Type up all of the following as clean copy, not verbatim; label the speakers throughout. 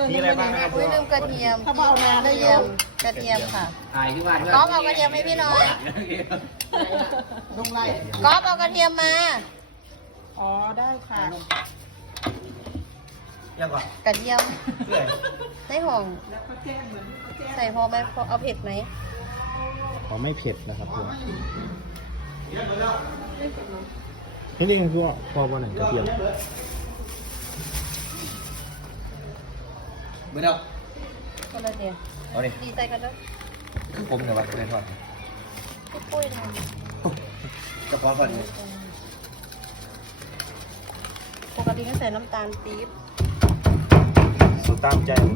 Speaker 1: มีอะไรบ้างนะครับ
Speaker 2: อุ้ยลืมกระเทียมกระเทียมค่ะ
Speaker 1: ถ่ายที่บ้าน
Speaker 2: ก๊อฟเอากระเทียมให้พี่หน่อยก๊อฟเอากระเทียมมา
Speaker 3: อ๋อได้ค่ะ
Speaker 1: ยังก่อน
Speaker 2: กระเทียม
Speaker 1: เพื่อ
Speaker 2: ในห่องใส่พอไหมพอเอาเผ็ดไหม
Speaker 4: ขอไม่เผ็ดนะครับเพื่อนนี่คือพอวันไหนกระเทียม
Speaker 1: เมื่อเดียว
Speaker 2: ก็ละเดียว
Speaker 1: เอาดิ
Speaker 2: ดีใจกันด้วย
Speaker 1: คือผมเนี่ยวะเล่นทอด
Speaker 2: พี่ปุ้ยท
Speaker 1: กระเพาะก่อน
Speaker 2: ำปกติก็ใส่น้ำตาลปี๊บ
Speaker 4: สุดตามใจผม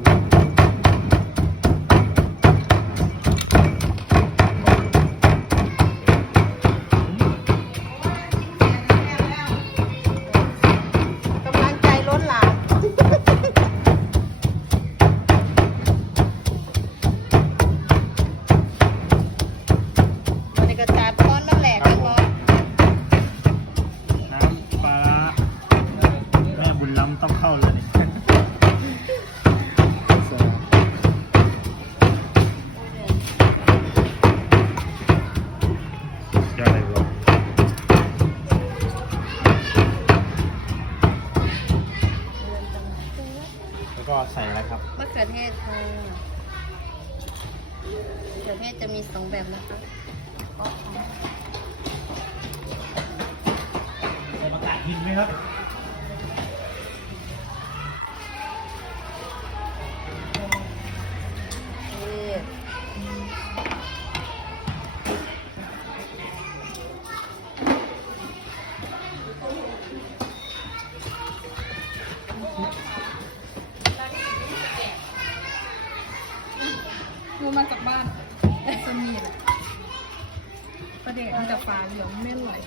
Speaker 2: กำลังใจล้นหลามมันกระจายป้อนน้ำแหลกกันร้อน
Speaker 4: น้ำปลาแม่บุญล้ำต้องเข้าเลยจะอะไรวะแล้วก็ใส่อะไรครับ
Speaker 2: มะเขือเทศค่ะมะเขือเทศจะมีสองแบบนะคะ
Speaker 4: ใส่ประกาศหินไหมครับ
Speaker 3: ดูมาจากบ้านจะมีแหละประเด็นมันจะฟ้าเหลืองไม่อร่อย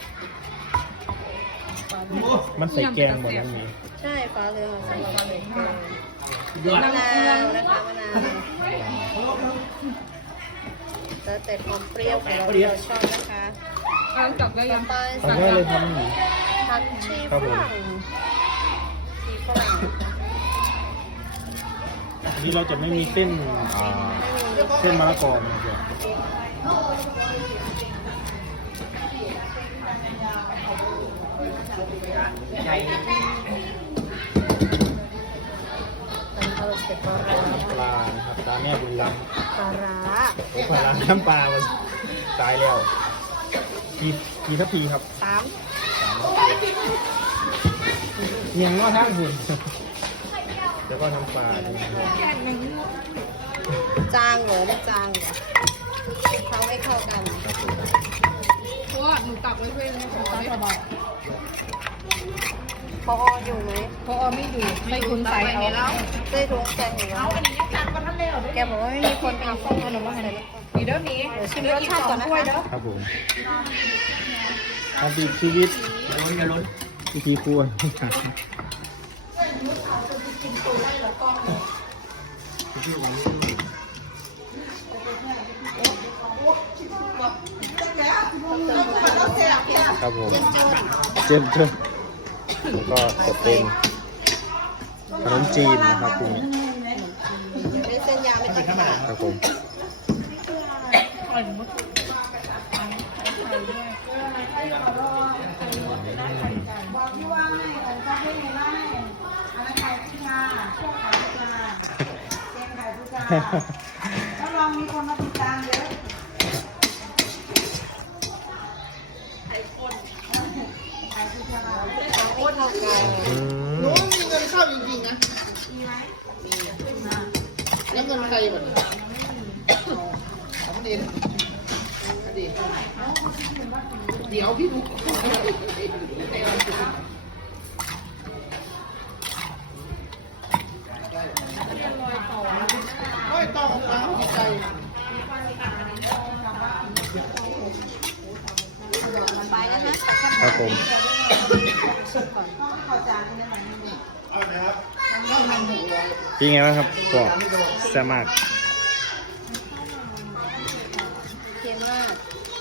Speaker 4: มันใส่แกงหมดแล้วมี
Speaker 2: ใช่ฟ้าเหลืองใส่ฟ้าเหลืองแกง
Speaker 1: ยอด
Speaker 2: มะนาวนะคะมะนาวแล้วแต่ความเปรี้ยวของเราชอบนะคะ
Speaker 3: เอาจับได้ยัง
Speaker 2: ต่อ
Speaker 4: ขอ
Speaker 2: ไป
Speaker 4: แม่เลย
Speaker 2: สั่ง
Speaker 4: ทำหนี
Speaker 2: ผักชีฝรั่งชีฝรั่ง
Speaker 4: อันนี้เราจะไม่มีเส้นเส้นมะละกอนะครับ
Speaker 1: ใจ
Speaker 2: เสร็จปลาร้า
Speaker 4: ปลานะครับปลาแม่บุญล้ำ
Speaker 2: ปลาร้า
Speaker 4: ปลาร้าน้ำปลามันตายแล้วกี่ทัพพีครับ
Speaker 2: สาม
Speaker 4: เมียงว่าท่างหุ่นแล้วก็น้ำปลาด้วยนะครับ
Speaker 2: จางเหรอไม่จางเหรอเขาไม่เข้ากัน
Speaker 3: เพราะว่าหนูตักไว้เพื่อนไม่พอไม่พอ
Speaker 2: พออยู่ไหม
Speaker 3: เพราะไม่อยู่ไม่คุณใส่เอา
Speaker 2: ได้ทุงใส่หัวแกบอกว่าไม่มีคนทำข้าวขนมมาใส่แล้ว
Speaker 3: มีเด้อนี้
Speaker 2: เดี๋ยวชิมรสชาติก่อนนะคะ
Speaker 4: ครับผมทำดีชีวิต
Speaker 1: อย่าล้น
Speaker 4: วิธีครัวครับผมเจิ้มแล้วก็จะเป็นขนมจีนนะครับคุณ
Speaker 2: ไม่เส้นยาวไม่ตัดขาด
Speaker 4: ครับผม
Speaker 5: แล้วลองมีคนมาติดตามเยอะ
Speaker 2: โคตรเท่ากัน
Speaker 5: รู้ว่ามีเงินเข้าจริงๆนะ มีไหมมีแล้วเงินใครแบบนี้เอาคนเองอดีตเดี๋ยวพี่ดูร้อยต่อของเราดีใจ
Speaker 2: ไปแล้วนะ
Speaker 4: ครับผม เป็นไงบ้างครับก็แซ่บมาก
Speaker 2: เค็มมาก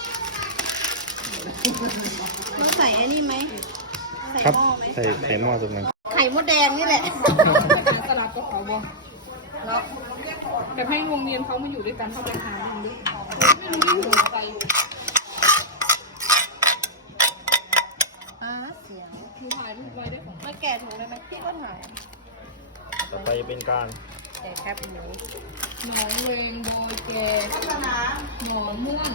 Speaker 2: ต้องใส่ไอ้นี่ไหมใส่
Speaker 4: ครับ
Speaker 2: หม้อไหม
Speaker 4: ใส่หม้อตรงนั้น
Speaker 2: ไข่มดแดงนี่แหละ
Speaker 3: สลับก็ขอบอก
Speaker 2: เนาะ
Speaker 3: แต่ให้โรงเรียนเขามาอยู่ด้วยกันเขาไปหาเรื่องไม่รู้ที่หัวใจอยู่
Speaker 2: เสียง
Speaker 3: คือถ่ายรูปไว้ได้ของ
Speaker 2: มาแกะถุงเลยไหมพี่ก็ถ่าย
Speaker 4: ต่อไปเป็นการ
Speaker 2: แกะแคบหมู
Speaker 3: หนองเวงโดยแกหนอนเมื่อน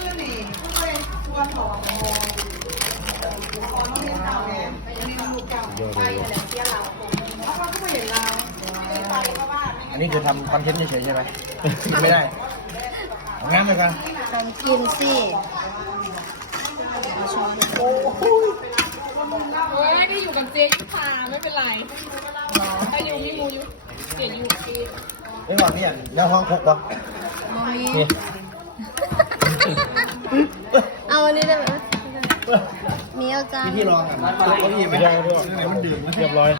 Speaker 4: โยนเลย
Speaker 1: อันนี้คือทำคอนเทนต์เฉยๆใช่ไหมกินไม่ได้เอางั้นเลยกัน
Speaker 2: ลองกินสิเอาช้อน
Speaker 3: เฮ้ยได้อยู่กับเจยุพาไม่เป็นไรถ้าอยู่มีมูยุเสียอยู่
Speaker 1: ไอ้ก่อนนี่ยาห้องคุกวะ
Speaker 2: มอมี
Speaker 1: นี่
Speaker 2: เอาอันนี้ได้ไหมมีเอาจาน
Speaker 1: พี่ลองอ่ะมันก็พี่
Speaker 4: ไม่
Speaker 1: ไม่
Speaker 4: ได้
Speaker 1: ได้
Speaker 4: ด้วย
Speaker 1: มันดื่ม
Speaker 4: เรียบร้อย